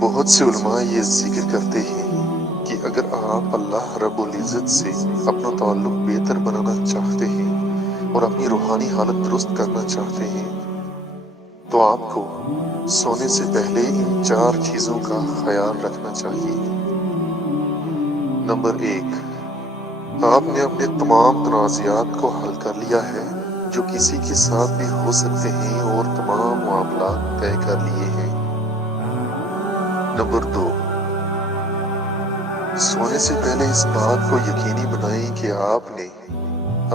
بہت سے علماء یہ ذکر کرتے ہیں کہ اگر آپ اللہ رب العزت سے اپنا تعلق بہتر بنانا چاہتے ہیں اور اپنی روحانی حالت درست کرنا چاہتے ہیں تو آپ کو سونے سے پہلے ان 4 چیزوں کا خیال رکھنا چاہیے۔ نمبر 1، آپ نے اپنے تمام تنازعات کو حل کر لیا ہے جو کسی کے ساتھ بھی ہو سکتے ہیں اور تمام معاملات طے کر لیے ہیں۔ نمبر 2، سونے سے پہلے اس بات کو یقینی بنائیں کہ آپ نے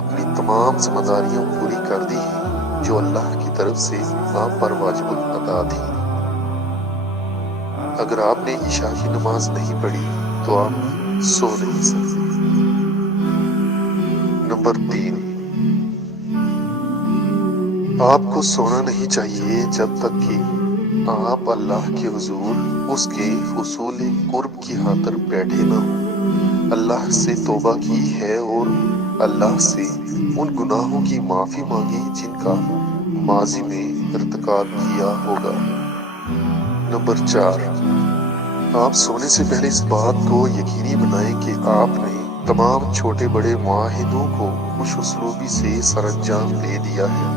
اپنی تمام ذمہ داریاں پوری کر دی ہیں جو اللہ کی طرف سے آپ پر واجب الادا تھیں۔ اگر آپ نے عشاء کی نماز نہیں پڑھی تو آپ سو نہیں سکتے۔ نمبر 3، آپ کو سونا نہیں چاہیے جب تک کہ آپ اللہ کے حضور اس کے حصول قرب کی خاطر بیٹھے نہ ہوں، اللہ سے توبہ کی ہے اور اللہ سے ان گناہوں کی معافی مانگی جن کا ماضی میں ارتکاب کیا ہوگا۔ نمبر 4، آپ سونے سے پہلے اس بات کو یقینی بنائیں کہ آپ نے تمام چھوٹے بڑے معاہدوں کو خوش اسلوبی سے سر انجام دے دیا ہے،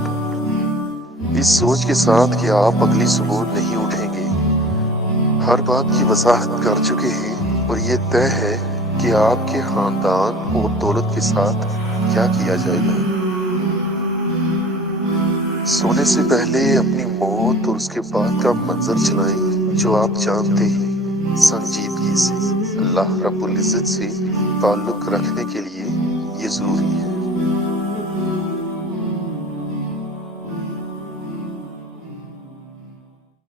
اس سوچ کے ساتھ کہ آپ اگلی صبح نہیں اٹھیں گے۔ ہر بات کی وضاحت کر چکے ہیں اور یہ طے ہے کہ آپ کے خاندان اور دولت کے ساتھ کیا کیا جائے گا۔ سونے سے پہلے اپنی موت اور اس کے بعد کا منظر چلائیں جو آپ جانتے ہیں، سنجیدگی سے۔ اللہ رب العزت سے تعلق رکھنے کے لیے یہ ضروری ہے۔